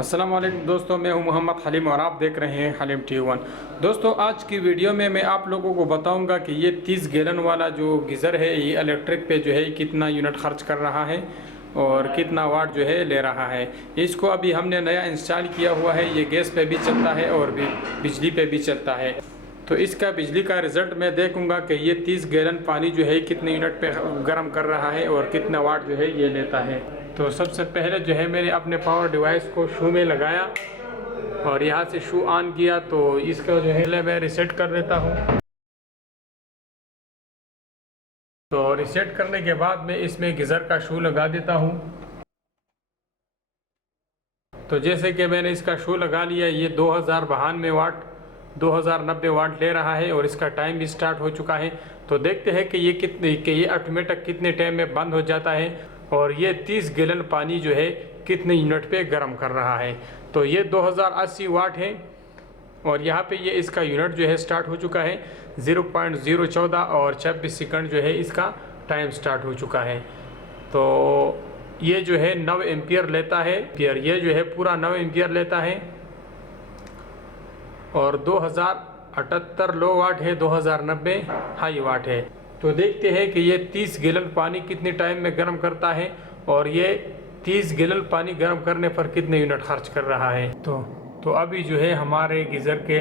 अस्सलाम वालेकुम दोस्तों, मैं हूं मोहम्मद हलीम और आप देख रहे हैं हलीम टी1। दोस्तों, आज की वीडियो में मैं आप लोगों को बताऊंगा कि ये 30 गैलन वाला जो गीज़र है ये इलेक्ट्रिक पे जो है कितना यूनिट खर्च कर रहा है और कितना वाट जो है ले रहा है। इसको अभी हमने नया इंस्टॉल किया हुआ है। ये गैस पे भी चलता है और भी बिजली पे भी चलता है। तो इसका बिजली का रिज़ल्ट मैं देखूंगा कि ये 30 गैलन पानी जो है कितने यूनिट पे गर्म कर रहा है और कितना वाट जो है ये लेता है। तो सबसे पहले जो है मैंने अपने पावर डिवाइस को शू में लगाया और यहाँ से शू ऑन किया। तो इसका जो है मैं रिसेट कर देता हूँ। तो रिसेट करने के बाद मैं इसमें गीज़र का शू लगा देता हूँ। तो जैसे कि मैंने इसका शू लगा लिया, ये 2092 वाट 2090 वाट ले रहा है और इसका टाइम भी स्टार्ट हो चुका है। तो देखते हैं कि ये ऑटोमेटिक कितने टाइम में बंद हो जाता है और ये 30 गैलन पानी जो है कितने यूनिट पे गर्म कर रहा है। तो ये 2080 वाट है और यहाँ पे ये इसका यूनिट जो है स्टार्ट हो चुका है 0.014 और 26 सेकंड जो है इसका टाइम स्टार्ट हो चुका है। तो ये जो है 9 एम्पियर लेता है। ये जो है पूरा 9 एम्पियर लेता है और 2078 लो वाट है, 2090 हाई वाट है। तो देखते हैं कि ये 30 गैलन पानी कितने टाइम में गर्म करता है और ये 30 गैलन पानी गर्म करने पर कितने यूनिट खर्च कर रहा है। तो अभी जो है हमारे गीज़र के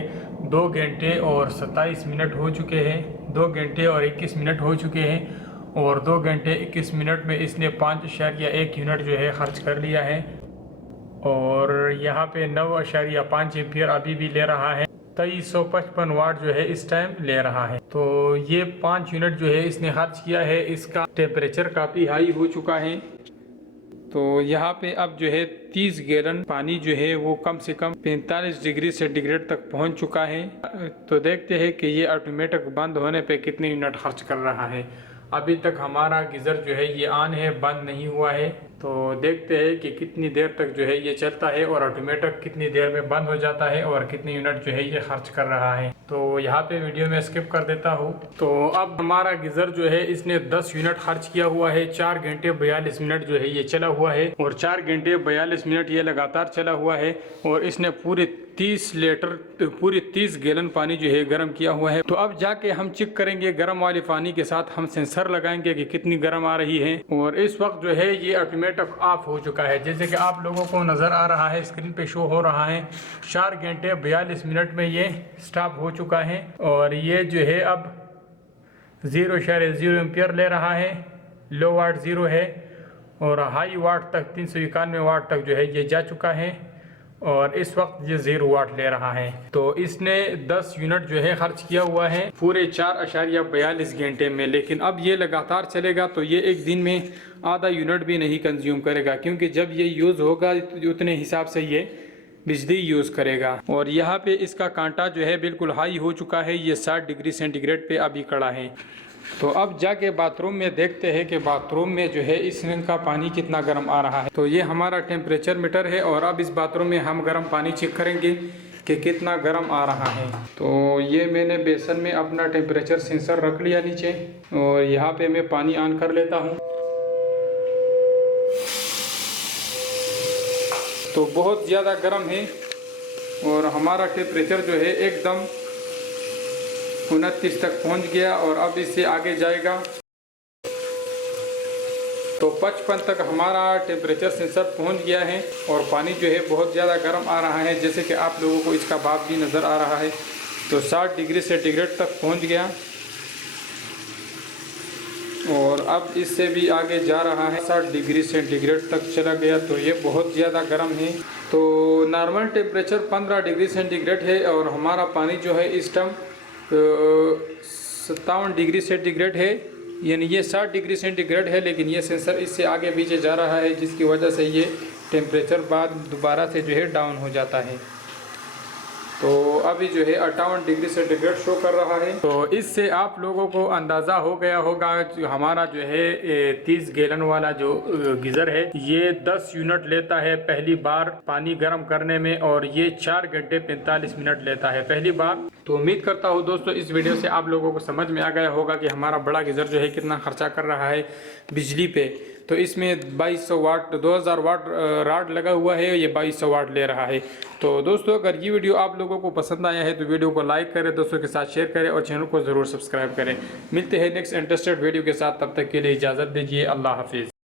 2 घंटे और 27 मिनट हो चुके हैं। 2 घंटे और 21 मिनट हो चुके हैं और 2 घंटे 21 मिनट में इसने 5.1 यूनिट जो है खर्च कर लिया है और यहाँ पे 9.5 एम्पियर अभी भी ले रहा है। 2355 वाट जो है इस टाइम ले रहा है। तो ये 5 यूनिट जो है इसने खर्च किया है। इसका टेम्परेचर काफ़ी हाई हो चुका है। तो यहाँ पे अब जो है 30 गैलन पानी जो है वो कम से कम 45 डिग्री सेंटीग्रेड तक पहुँच चुका है। तो देखते हैं कि ये ऑटोमेटिक बंद होने पे कितने यूनिट खर्च कर रहा है। अभी तक हमारा गीज़र जो है ये ऑन है, बंद नहीं हुआ है। तो देखते हैं कि कितनी देर तक जो है ये चलता है और ऑटोमेटिक कितनी देर में बंद हो जाता है और कितने यूनिट जो है ये खर्च कर रहा है। तो यहाँ पे वीडियो में स्किप कर देता हूँ। तो अब हमारा गीज़र जो है इसने 10 यूनिट खर्च किया हुआ है। 4 घंटे 42 मिनट जो है ये चला हुआ है और 4 घंटे 42 मिनट ये लगातार चला हुआ है और इसने पूरे 30 गैलन पानी जो है गर्म किया हुआ है। तो अब जाके हम चेक करेंगे गर्म वाले पानी के साथ हम सेंसर लगाएंगे कि कितनी गर्म आ रही है। और इस वक्त जो है ये ऑटोमेटिक ऑफ हो चुका है, जैसे कि आप लोगों को नज़र आ रहा है, स्क्रीन पे शो हो रहा है। 4 घंटे 42 मिनट में ये स्टॉप हो चुका है और ये जो है अब 0.0 एम्पियर ले रहा है। लो वाट 0 है और हाई वाट तक 391 वाट तक जो है ये जा चुका है और इस वक्त ये 0 वाट ले रहा है। तो इसने 10 यूनिट जो है खर्च किया हुआ है पूरे 4.42 घंटे में। लेकिन अब ये लगातार चलेगा तो ये एक दिन में आधा यूनिट भी नहीं कंज्यूम करेगा, क्योंकि जब ये यूज़ होगा उतने हिसाब से ये बिजली यूज़ करेगा। और यहाँ पे इसका कांटा जो है बिल्कुल हाई हो चुका है। ये 60 डिग्री सेंटीग्रेड पे अभी खड़ा है। तो अब जाके बाथरूम में देखते हैं कि बाथरूम में जो है इस रिंग का पानी कितना गर्म आ रहा है। तो ये हमारा टेम्परेचर मीटर है और अब इस बाथरूम में हम गर्म पानी चेक करेंगे कि कितना गर्म आ रहा है। तो ये मैंने बेसन में अपना टेम्परेचर सेंसर रख लिया नीचे और यहाँ पे मैं पानी ऑन कर लेता हूँ। तो बहुत ज़्यादा गर्म है और हमारा टेम्परेचर जो है एकदम 29 तक पहुंच गया और अब इससे आगे जाएगा तो 55 तक हमारा टेम्परेचर सेंसर पहुंच गया है और पानी जो है बहुत ज़्यादा गर्म आ रहा है, जैसे कि आप लोगों को इसका भाप भी नज़र आ रहा है। तो 60 डिग्री सेंटीग्रेड तक पहुंच गया और अब इससे भी आगे जा रहा है। 60 डिग्री सेंटीग्रेड तक चला गया तो ये बहुत ज़्यादा गर्म है। तो नॉर्मल टेम्परेचर 15 डिग्री सेंटीग्रेड है और हमारा पानी जो है इस टाइम 57 डिग्री सेंटीग्रेड है, यानी ये 60 डिग्री सेंटीग्रेड है। लेकिन ये सेंसर इससे आगे पीछे जा रहा है, जिसकी वजह से ये टेम्परेचर बाद दोबारा से जो है डाउन हो जाता है। तो अभी जो है 58 डिग्री सेंटीग्रेड शो कर रहा है। तो इससे आप लोगों को अंदाज़ा हो गया होगा कि हमारा जो है 30 गैलन वाला जो गीज़र है ये 10 यूनिट लेता है पहली बार पानी गर्म करने में और ये 4 घंटे 45 मिनट लेता है पहली बार। तो उम्मीद करता हूँ दोस्तों इस वीडियो से आप लोगों को समझ में आ गया होगा कि हमारा बड़ा गीज़र जो है कितना खर्चा कर रहा है बिजली पे। तो इसमें 2200 वाट 2000 वाट राड लगा हुआ है, ये 2200 वाट ले रहा है। तो दोस्तों अगर ये वीडियो आप लोगों को पसंद आया है तो वीडियो को लाइक करें, दोस्तों के साथ शेयर करें और चैनल को ज़रूर सब्सक्राइब करें। मिलते हैं नेक्स्ट इंटरेस्टेड वीडियो के साथ, तब तक के लिए इजाज़त दीजिए। अल्लाह हाफिज़।